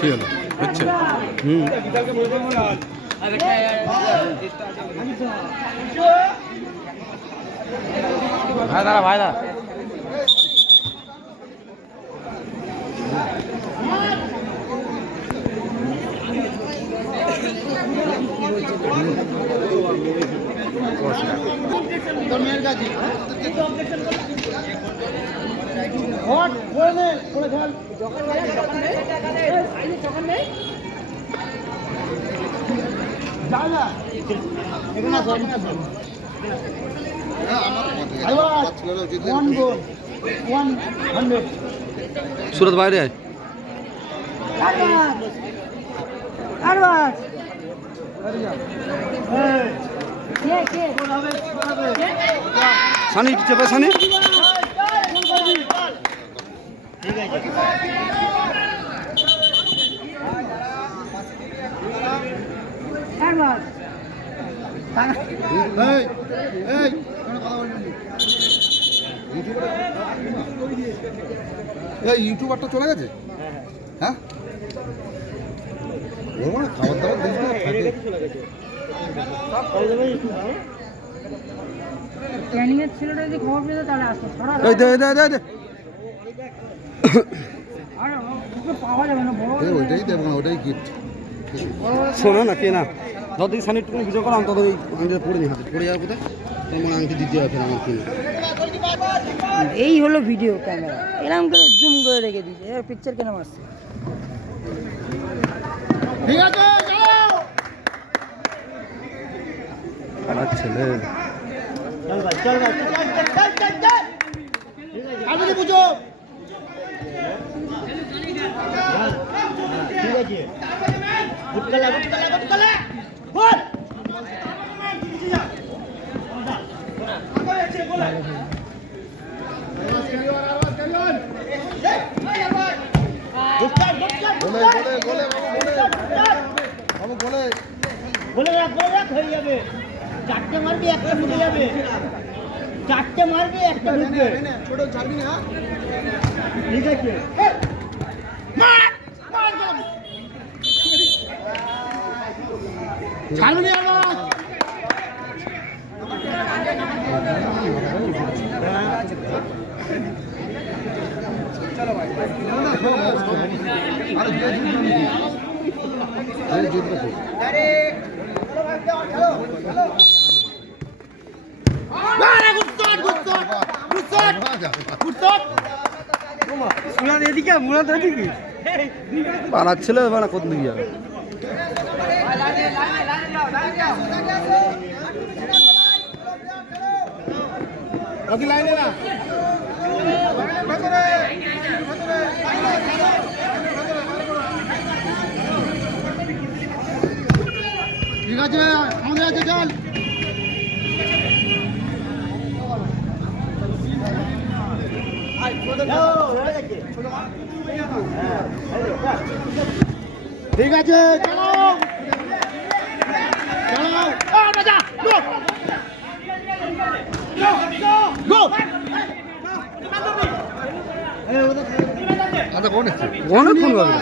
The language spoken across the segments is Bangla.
কি হলো হচ্ছে ভাই দাঁড়া ভাই দাঁড়া सूरत বাইরে আয় সানি চেপে সানি ইউটিউবারটা চলে গেছে হ্যাঁ খাবার দাবার ছেলেটা যদি খবর পেত তাহলে আসতো পাওয়া যাবে না ওইটাই দেব না ওটাই গিফট শোনো না কে না যতদিন সানি একটু ভিডিও করলাম তত ওই আংটিটা পড়ে নি হাতে পড়ে যাওয়ার কোথায় তোমার আংটি দিতে হবে আমার কিনে এই হলো ভিডিও ক্যামেরা এরকম করে জুম করে রেখে দিয়েছে এর পিকচার কেন মারছে ঠিক আছে চলো ছেলে চল ভাই চল আগে বুঝো ঠিক আছে গুটকালা বল বলে রাখ হয়ে যাবে চারটে মারবি একটা ঢুকে যাবে চারটে মারবি একটা ঢুকবে ছোট ছাড়বি না ঠিক আছে ছাড়বি না চলো ভাই পালাচ্ছিল এবার কত দিকে যাবে ঠিক আছে আমাদের আছে চল ঠিক আছে চলো অনেকক্ষণ পাবে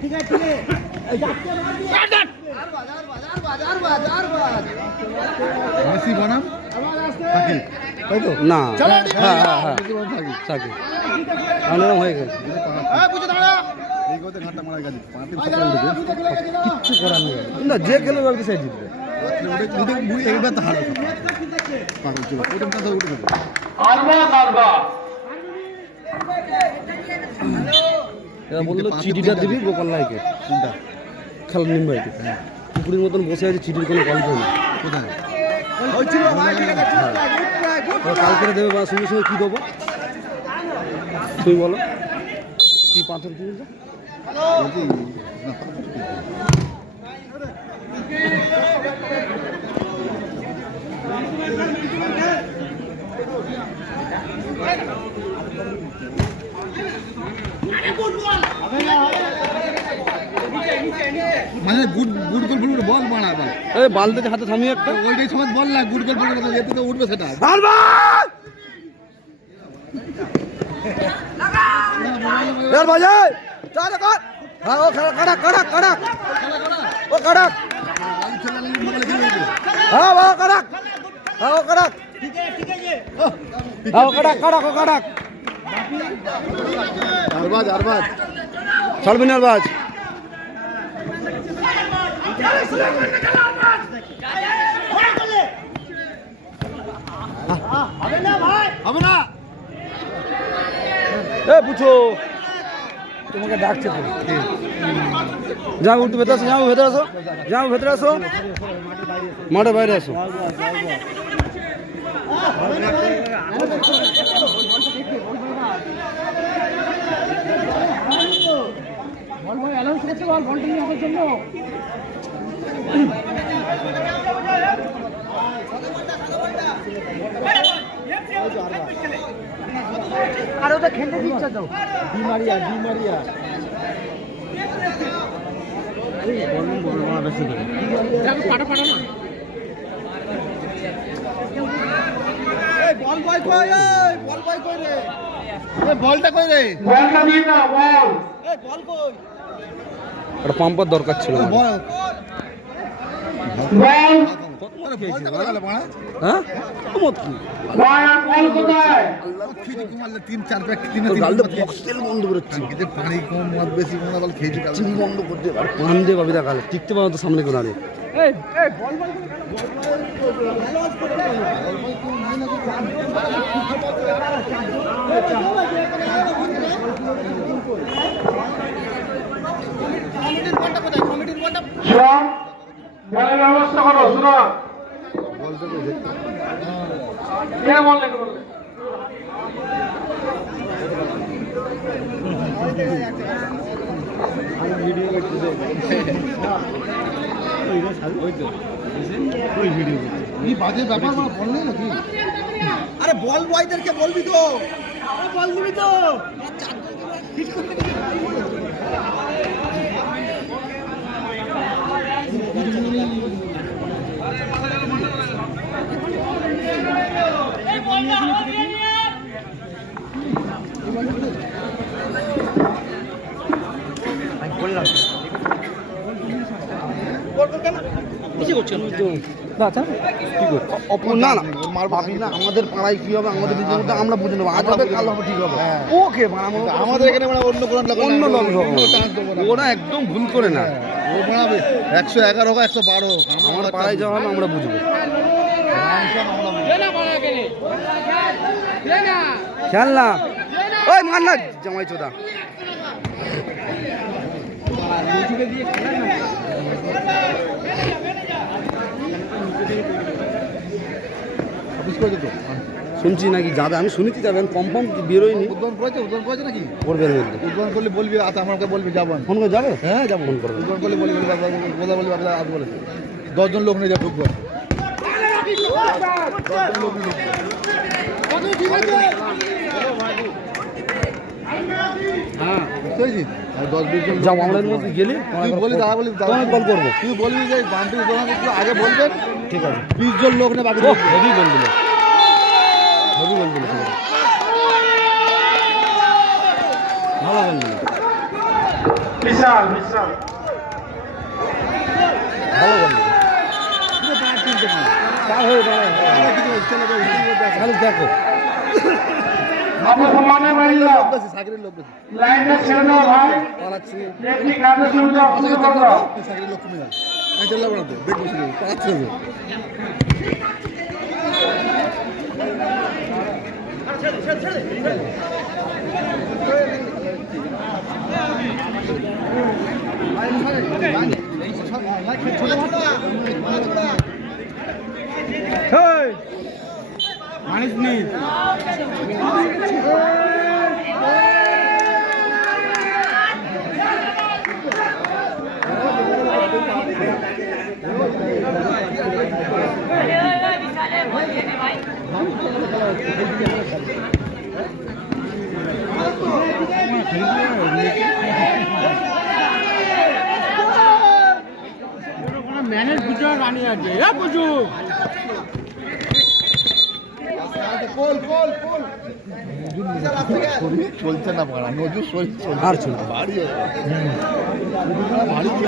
ঠিক আছে মেসি বনাম তাই তো না হ্যাঁ থাকি আনরম হয়ে গেছে কিচ্ছু করার নেই না যে খেলে বলতে সে জিতবে এবার তো হারবে এরা বললো চিঠিটা দিবি গোপাল লাইকে খেলা নিম্বাইকে পুকুরের মতন বসে আছে চিঠির কোনো গল্প নেই কোথায় কাল করে দেবে বা সঙ্গে সঙ্গে কী দেবো তুমি বলো কি পাথর কিনছো মানে গুড গুড গোল বল বল মারা বল এই বালতিতে হাতে থামিয়ে একটা ওইটাই সময় বল না গুড গোল বল এতে তো উঠবে সেটা यार बाजार चल कर हां ओ कड़क कड़क कड़क ओ कड़क हां वो कड़क हां वो कड़क ठीक है ये हां वो कड़क कड़क ओ कड़क अरबाज चल बिना अरबाज হবে না ভাই হবে না এ পুছো তোমাকে ডাকছে তো যাও উঠে ভেতরে আসো যাও ভেতরে আসো মাঠে বাইরে আসো বল ভাই অ্যালাউন্স করতে বল বলটা নিয়ে আসার জন্য আর ওটা খেলতে দিচ্ছে তো ডিমারিয়া এই বল না বেশি করে দেখো পাটা না এই বল কই রে এই বলটা কই রে বলটা দিয়ে না বল এই বল কই একটা পাম্পার দরকার ছিল বল হ্যাঁ টিকতে পারো তো সামনে করে ব্যবস্থা করো শুনো বাজে ব্যাপার বল নেই নাকি আরে বল বয়দেরকে বলবি তো বল দিবি তো না আমাদের পাড়ায় কি হবে আমাদের নিজের মধ্যে আমরা বুঝে নেবো আজ হবে কাল হবে ঠিক হবে ওকে আমাদের এখানে অন্য লোক ওরা একদম ভুল করে না ও বানাবে 111 হোক 112 হোক আমার পাড়ায় যাওয়া হবে আমরা বুঝবো খেল না ওই মার না জামাই চোদা শুনছি নাকি যাবে আমি শুনেছি যাবেন কনফার্ম বেরোয়নি উদ্বোধন করেছে নাকি করবেন মধ্যে উদ্বোধন করলে বলবি আমাকে বলবি যাবেন ফোন করে যাবে হ্যাঁ যাবো ফোন করবে উদ্বোধন করলে বলবি আজ বলেছে 10 জন লোক নিয়ে যা ঢুকবো হ্যাঁ বুঝেছিস 10-20 জন যাও আমরা এর মধ্যে গেলে তুই বলি দাদা বলি কল করবো তুই বলবি যে বান্টি একটু আগে বলবেন ঠিক আছে 20 জন লোক নিয়ে বাকি হেভি বলছিল হেভি বলছিল ভালো বলছিল বিশাল ভালো বলছিল খালি দেখো সম্মানের বাইরে সাগরের লোক বেশি লাইনটা ছেড়ে দাও ভাই পালাচ্ছি একটি কাজে শুরু করো সাগরের লোক কমে যাবে আমি চললাম না তো দেখবো শুধু পালাচ্ছে না মানিস নেই ম্যানেজ বুঝো রানি আছে এ বুঝো কোল শরীর চলছে না পাড়া নজর শরীর চলছে আর চলবে বাড়ি বাড়ি কি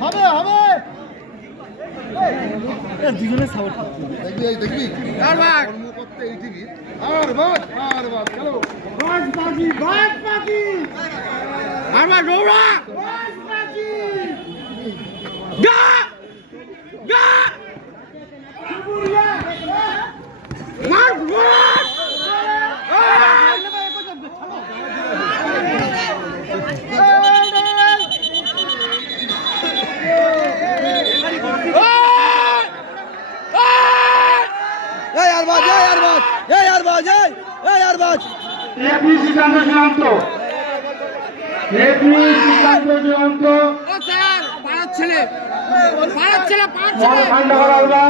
হবে হবে দুজনে সাপোর্ট দেখবি কর্মকর্তা এই টিভি আর বাদ চলো বাজ পাখি আমার দৌড়া বাজ পাখি গা গা মার মার রেফারি সিদ্ধান্ত চূড়ান্ত রেফারি সিদ্ধান্ত চূড়ান্ত বল ঠান্ডা করা হলো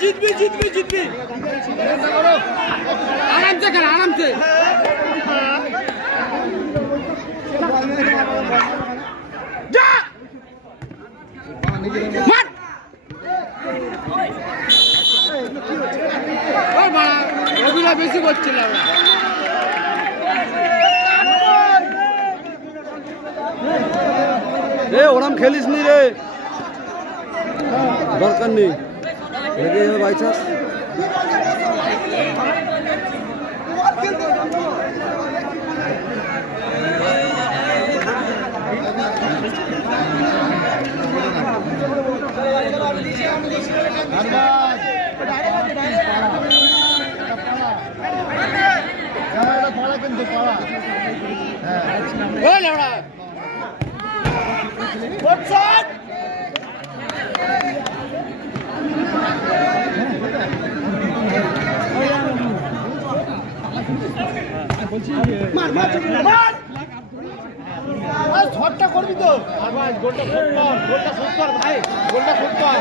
জিতবি আরামসে খেলা আরামসে বেশি করছিল ওরম খেলিস নি রে দরকার নেই লেগে যাবে বাই চান্স শটটা করবি তো আর ভাই গোলটা শোধ কর ভাই গোলটা শোধ কর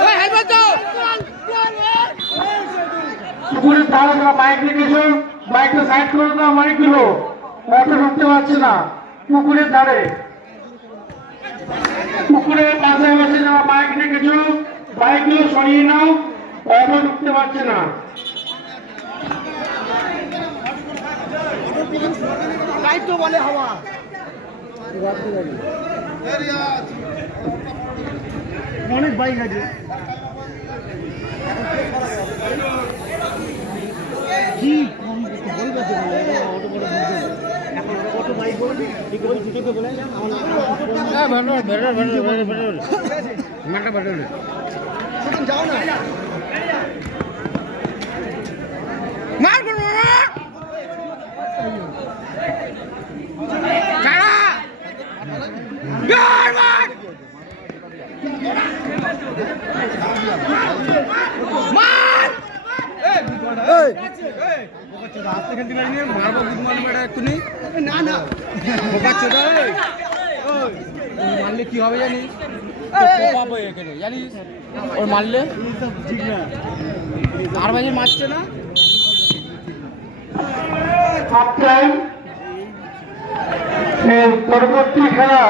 ওই হেলমেট দাও পুকুরের ধারে তোমরা বাইক রেখেছো বাইকটা সাইড করে দাও মাইকগুলো অটো ঢুকতে পারছে না পুকুরের ধারে পুকুরের পাশে বসে যারা বাইক রেখেছো বাইকগুলো সরিয়ে নাও অটো ঢুকতে পারছে না লাইট তো বলে হাওয়া অনেক বাইক আছে কি কম বলবে তো অটো বড় এখন অটো বাইক বলবে ঠিক বল ছুটিতে বলে হ্যাঁ ভালো যাও না মার করো কারা গার মার মার এই রাস্তা খেলতে পারিনি মারবো বুধমান বেটা এক্ষুনি না না বোকা চোদা মারলে কি হবে জানিস পাবো এখানে জানিস ওর মারলে ঠিক না আর বাজে মারছে না হাফ টাইম পরবর্তী খেলা